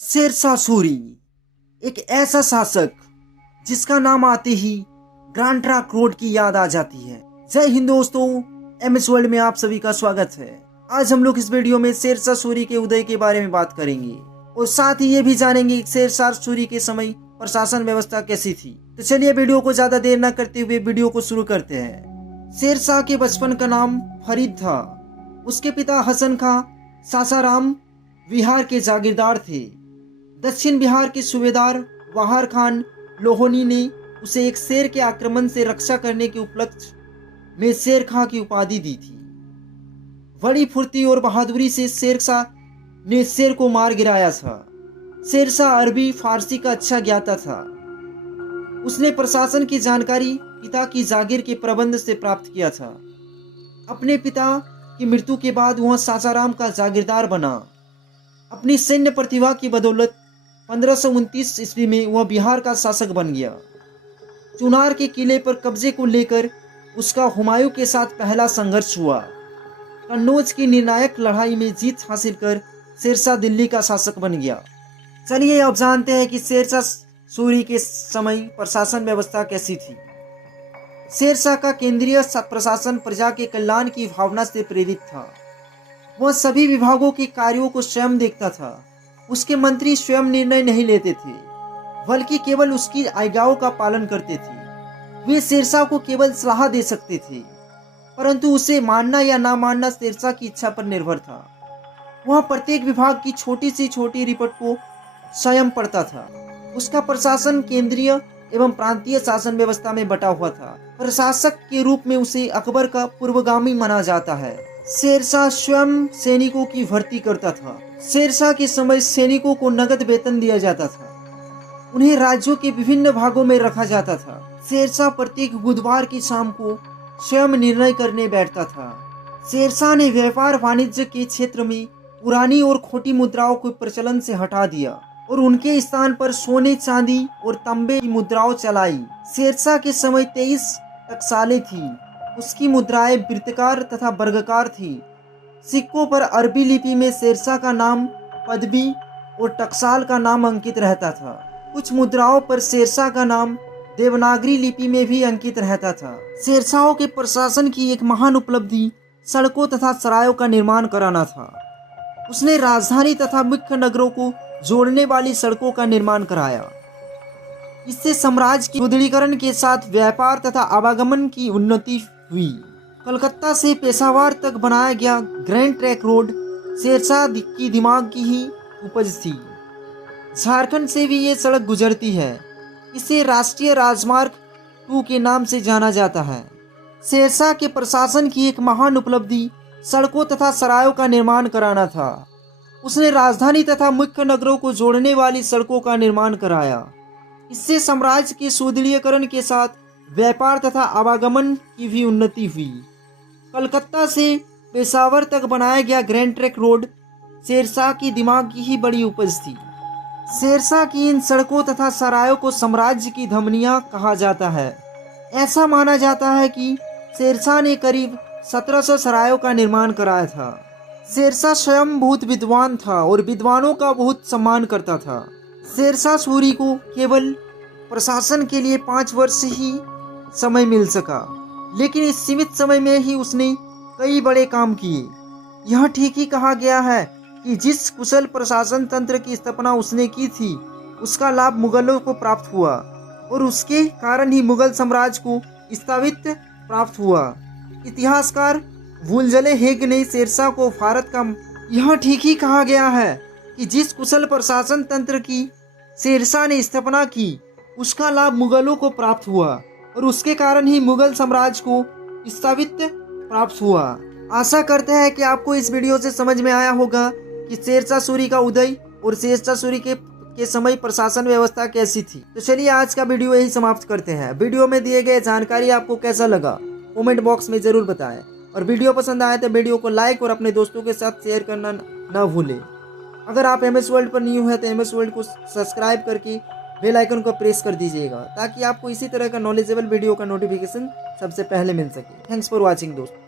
शेरशाह सूरी एक ऐसा शासक जिसका नाम आते ही ग्रैंड ट्रंक रोड की याद आ जाती है। जय हिंद दोस्तों, एमएस वर्ल्ड में आप सभी का स्वागत है। आज हम लोग इस वीडियो में शेरशाह सूरी के उदय के बारे में बात करेंगे और साथ ही ये भी जानेंगे कि शेरशाह सूरी के समय प्रशासन व्यवस्था कैसी थी। तो चलिए वीडियो को ज्यादा देर न करते हुए वीडियो को शुरू करते हैं। शेरशाह के बचपन का नाम फरीद था। उसके पिता हसन खां सासाराम बिहार के जागीरदार थे। दक्षिण बिहार के सूबेदार वाहर खान लोहोनी ने उसे एक शेर के आक्रमण से रक्षा करने के उपलक्ष्य में शेर खां की उपाधि दी थी। बड़ी फुर्ती और बहादुरी से शेरशाह ने शेर को मार गिराया था। शेरशाह अरबी फारसी का अच्छा ज्ञाता था। उसने प्रशासन की जानकारी पिता की जागीर के प्रबंध से प्राप्त किया था। अपने पिता की मृत्यु के बाद वह सासाराम का जागीरदार बना। अपनी सैन्य प्रतिभा की बदौलत 1529 ईस्वी में वह बिहार का शासक बन गया। चुनार के किले पर कब्जे को लेकर उसका हुमायूं के साथ पहला संघर्ष हुआ। कन्नौज की निर्णायक लड़ाई में जीत हासिल कर शेरशाह दिल्ली का शासक बन गया। चलिए अब जानते हैं कि शेरशाह सूरी के समय प्रशासन व्यवस्था कैसी थी। शेरशाह का केंद्रीय प्रशासन प्रजा के कल्याण की भावना से प्रेरित था। वह सभी विभागों के कार्यों को स्वयं देखता था। उसके मंत्री स्वयं निर्णय नहीं लेते थे, बल्कि केवल उसकी आज्ञाओं का पालन करते थे। वे शेरशाह को केवल सलाह दे सकते थे, परंतु उसे मानना या ना मानना शेरशाह की इच्छा पर निर्भर था। वह प्रत्येक विभाग की छोटी से छोटी रिपोर्ट को स्वयं पढ़ता था। उसका प्रशासन केंद्रीय एवं प्रांतीय शासन व्यवस्था में बटा हुआ था। प्रशासक के रूप में उसे अकबर का पूर्वगामी माना जाता है। शेरशाह स्वयं सैनिकों की भर्ती करता था। शेरशाह के समय सैनिकों को नगद वेतन दिया जाता था। उन्हें राज्यों के विभिन्न भागों में रखा जाता था। शेरशाह प्रत्येक बुधवार की शाम को स्वयं निर्णय करने बैठता था। शेरशाह ने व्यापार वाणिज्य के क्षेत्र में पुरानी और खोटी मुद्राओं को प्रचलन से हटा दिया और उनके स्थान पर सोने, चांदी और तांबे की मुद्राओं चलाई। शेरशाह के समय 23 टकसालें थी। उसकी मुद्राएं वृत्ताकार तथा वर्गाकार थी। सिक्कों पर अरबी लिपि में शेरशाह का नाम, पदवी और टकसाल का नाम अंकित रहता था। कुछ मुद्राओं पर शेरशाह का नाम देवनागरी लिपि में भी अंकित रहता था। शेरशाह के प्रशासन की एक महान उपलब्धि सड़कों तथा सरायों का निर्माण कराना था। उसने राजधानी तथा मुख्य नगरों को जोड़ने वाली सड़कों का निर्माण कराया। इससे साम्राज्य की सुदृढ़ीकरण के साथ व्यापार तथा आवागमन की उन्नति हुई। कलकत्ता से पेशावर तक बनाया गया ग्रैंड ट्रंक रोड शेरशाह की दिमाग की ही उपज थी। झारखंड से भी ये सड़क गुजरती है। इसे राष्ट्रीय राजमार्ग 2 के नाम से जाना जाता है। शेरशाह के प्रशासन की एक महान उपलब्धि सड़कों तथा सरायों का निर्माण कराना था। उसने राजधानी तथा मुख्य नगरों को जोड़ने वाली सड़कों का निर्माण कराया। इससे साम्राज्य के सुदृढ़ीकरण के साथ व्यापार तथा आवागमन की भी उन्नति हुई। कलकत्ता से पेशावर तक बनाया गया ग्रैंड ट्रंक रोड शेरशाह की दिमाग की ही बड़ी उपज थी। शेरशाह की इन सड़कों तथा सरायों को साम्राज्य की धमनियां कहा जाता है। ऐसा माना जाता है कि शेरशाह ने करीब 1700 सरायों का निर्माण कराया था। शेरशाह स्वयं बहुत विद्वान था और विद्वानों का बहुत सम्मान करता था। शेरशाह सूरी को केवल प्रशासन के लिए 5 वर्ष ही समय मिल सका, लेकिन इस सीमित समय में ही उसने कई बड़े काम किए। यह ठीक ही कहा गया है कि जिस कुशल प्रशासन तंत्र की स्थापना उसने की थी, उसका लाभ मुगलों को प्राप्त हुआ और उसके कारण ही मुगल साम्राज्य को स्थापित प्राप्त हुआ। इतिहासकार वुलजले हेग ने शेरशाह को भारत का यह ठीक ही कहा गया है कि जिस कुशल प्रशासन तंत्र की शेरशाह ने स्थापना की, उसका लाभ मुगलों को प्राप्त हुआ और उसके कारण ही मुगल साम्राज्य को स्थापित प्राप्त हुआ। आशा करते हैं कि आपको इस वीडियो से समझ में आया होगा कि शेरशाह सूरी का उदय और शेरशाह सूरी के समय प्रशासन व्यवस्था कैसी थी। तो चलिए आज का वीडियो यही समाप्त करते हैं। वीडियो में दिए गए जानकारी आपको कैसा लगा कमेंट बॉक्स में जरूर बताएं और वीडियो पसंद आए तो वीडियो को लाइक और अपने दोस्तों के साथ शेयर करना ना भूलें। अगर आप एमएस वर्ल्ड पर न्यू है तो एमएस वर्ल्ड को सब्सक्राइब करके बेल आइकन को प्रेस कर दीजिएगा, ताकि आपको इसी तरह का नॉलेजेबल वीडियो का नोटिफिकेशन सबसे पहले मिल सके। थैंक्स फॉर वॉचिंग दोस्तों।